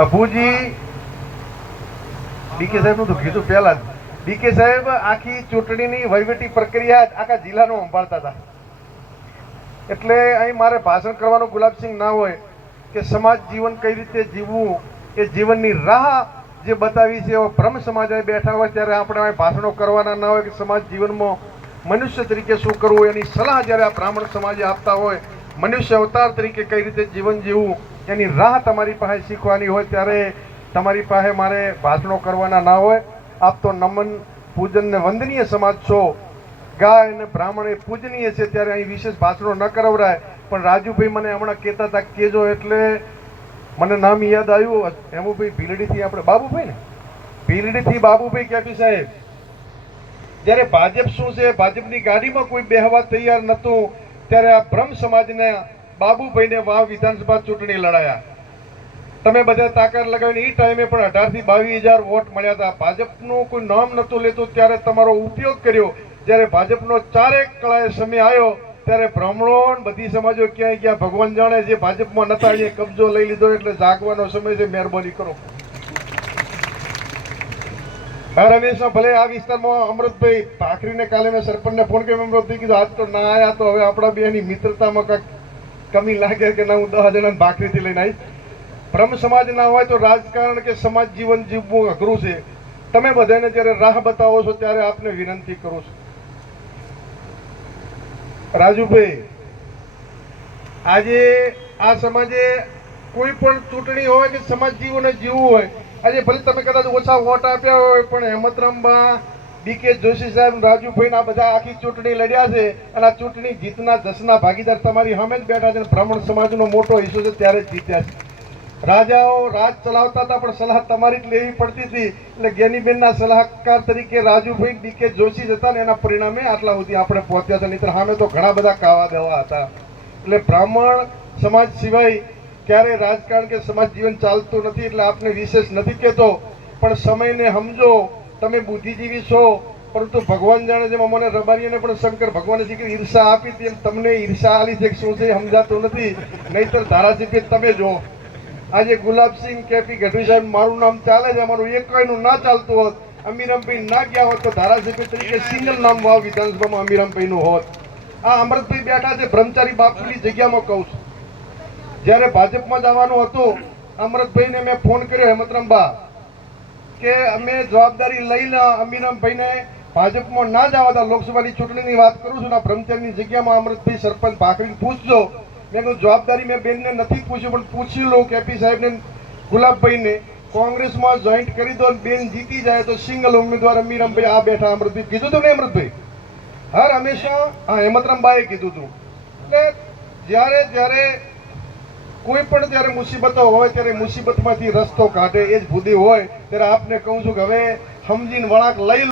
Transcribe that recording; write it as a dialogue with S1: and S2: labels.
S1: અભુજી decay સાહેબનું કીધું પહેલા જ. ડીકે સાહેબ આખી ચૂંટણીની વહીવટી પ્રક્રિયા આખા જિલ્લાનો સંભાળતા હતા. એટલે અહીં મારે ભાષણ કરવાનો ગુલાબસિંહ ના હોય કે સમાજ જીવન કઈ રીતે જીવવું, એ જીવનની રાહ જે બતાવી છે એવો બ્રહ્મ સમાજ બેઠા હોય ત્યારે આપણે ભાષણો કરવાના ના હોય કે સમાજ જીવનમાં મનુષ્ય તરીકે શું કરવું, એની સલાહ જ્યારે આ બ્રાહ્મણ સમાજે આપતા હોય, મનુષ્ય અવતાર તરીકે કઈ રીતે જીવન જીવવું એની રાહ તમારી પાસે શીખવાની હોય ત્યારે તમારી પાસે મારે ભાષણો કરવાના ના હોય. આપ તો નમન, પૂજન ને વંદનીય સમાજ છો. ગાય અને બ્રાહ્મણ એ પૂજનીય છે ત્યારે અહીં વિશેષ ભાષણો ન કરાવરાય. પણ રાજુભાઈ મને હમણાં કહેતા હતા, કેજો એટલે મને નામ યાદ આવ્યું. હેમુભાઈ ભીલડીથી આપણે, બાબુભાઈ ને? ભીલડીથી બાબુભાઈ કેપી સાહેબ, જ્યારે ભાજપ શું છે, ભાજપની ગાડીમાં કોઈ બેહવા તૈયાર નહોતું, ત્યારે આ બ્રહ્મ સમાજને બાબુભાઈને વાવ વિધાનસભા ચૂંટણી લડાયા. તમે બધા તાકાત લગાવીને એ ટાઈમે પણ અઢારથી બાવીસ હજાર વોટ મળ્યા હતા. ભાજપનું કોઈ નામ નહોતું લેતું, ત્યારે તમારો ઉપયોગ કર્યો. જ્યારે ભાજપનો ચારેક કળાએ સમય આવ્યો, ત્યારે બ્રાહ્મણો બધી સમાજો ક્યાંય ક્યાં ભગવાન જાણે જે ભાજપમાં નતા એ કબજો લઈ લીધો, એટલે જાગવાનો સમય છે, મહેરબાની કરો. હા રમેશમાં ભલે આ વિસ્તારમાં અમૃતભાઈ ભાખરીને કાલે મેં સરપંચને ફોન કર્યો અમૃતભાઈ કીધું, આજ તો ના આવ્યા તો હવે આપણા બેની મિત્રતામાં કાંઈક કમી લાગે કે ના હું દસ જણા ભાખરીથી લઈને આવીશ બ્રહ્મ સમાજ ના હોય તો રાજકારણ કે સમાજ જીવન જીવવું અઘરું છે તમે બધાને જ્યારે રાહ બતાવો છો ત્યારે આપને વિનંતી કરું છું રાજુભાઈ આજે આ સમાજે કોઈ પણ ચૂંટણી હોય કે સમાજ જીવોને જીવવું હોય આજે ભલે તમે કદાચ ઓછા વોટ આપ્યા હોય પણ હેમંતરામબા ડીકે જોશી સાહેબ રાજુભાઈ ના બધા આખી ચૂંટણી લડ્યા છે અને આ ચૂંટણી જીતના દસના ભાગીદાર તમારી સામે જ બેઠા છે બ્રાહ્મણ સમાજનો મોટો હિસ્સો છે, ત્યારે જ જીત્યા છે. રાજાઓ રાજ ચલાવતા હતા, પણ સલાહ તમારી જ લેવી પડતી હતી. એટલે જ્ઞાનીબેનના સલાહકાર તરીકે રાજુભાઈ ડીકે જોશી હતા ને એના પરિણામે આટલા સુધી આપણે પહોંચ્યા હતા નહીં સામે તો ઘણા બધા કાવા દેવા હતા. એટલે બ્રાહ્મણ સમાજ સિવાય ક્યારે રાજકારણ કે સમાજ જીવન ચાલતું નથી, એટલે આપને વિશેષ નથી કહેતો. પણ સમયને સમજો તમે બુદ્ધિજીવી છો, પરંતુ ભગવાન જાણે જેમ મને રબારીઓને પણ શંકર ભગવાને જે ઈર્ષા આપી હતી, એમ તમને ઈર્ષા આલી છે શું છે સમજાતું નથી. નહીતર ધારાસભ્ય તમે જો. આજે ગુલાબસિંહ કેપી ગઢવી સાહેબ, મારું નામ ચાલે છે, અમારું એક કોઈનું ના ચાલતું હોત, અમીરામભાઈ ના ગયા હોત, તો ધારાસભ્ય તરીકે સિંગલ નામ વાવ વિધાનસભામાં અમીરામભાઈનું હોત. આ અમૃતભાઈ બેઠા છે, બ્રહ્મચારી બાપુની જગ્યામાં કહું છું. જ્યારે ભાજપમાં જવાનું હતું અમૃતભાઈને મેં ફોન કર્યો હેમંતરામબા કે અમે જવાબદારી લઈને અમીરામભાઈને ભાજપમાં ના જવા દા. લોકસભાની ચૂંટણીની વાત કરું છું ને બ્રહ્મચારીની જગ્યામાં અમૃતભાઈ સરપંચ ભાખરી પૂછજો. મેં જવાબદારી મેં બેનને નથી પૂછ્યું પણ પૂછી લઉં કેપી સાહેબને ગુલાબભાઈને. કોંગ્રેસમાં જોઈન્ટ કરી દો અને બેન જીતી જાય તો સિંગલ ઉમેદવાર અમીરામભાઈ આ બેઠા અમૃતભાઈ. કીધું હતું ને અમૃતભાઈ? હર હંમેશા, હા, હેમંતરામભાઈએ કીધું હતું એટલે જ્યારે જ્યારે કોઈ પણ જ્યારે મુસીબતો હોય, ત્યારે મુસીબતમાંથી રસ્તો કાઢે, એ જ બુદ્ધિ હોય, ત્યારે આપને કહું છું કે હવે સમજીને વળાંક લઈ